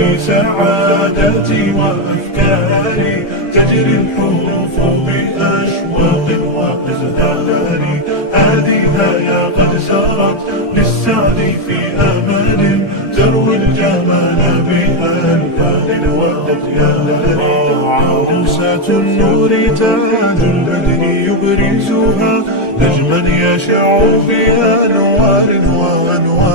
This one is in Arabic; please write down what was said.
لسعادتي وأفكاري، تجري الحروف بأشواق وأزهار. هذه يا قد سرت للسعد في أمل، تروي الجمال بألفان وأطيار. عروسة النور تاج البدر يبرزها، نجما يشع بأنوار وأنوار.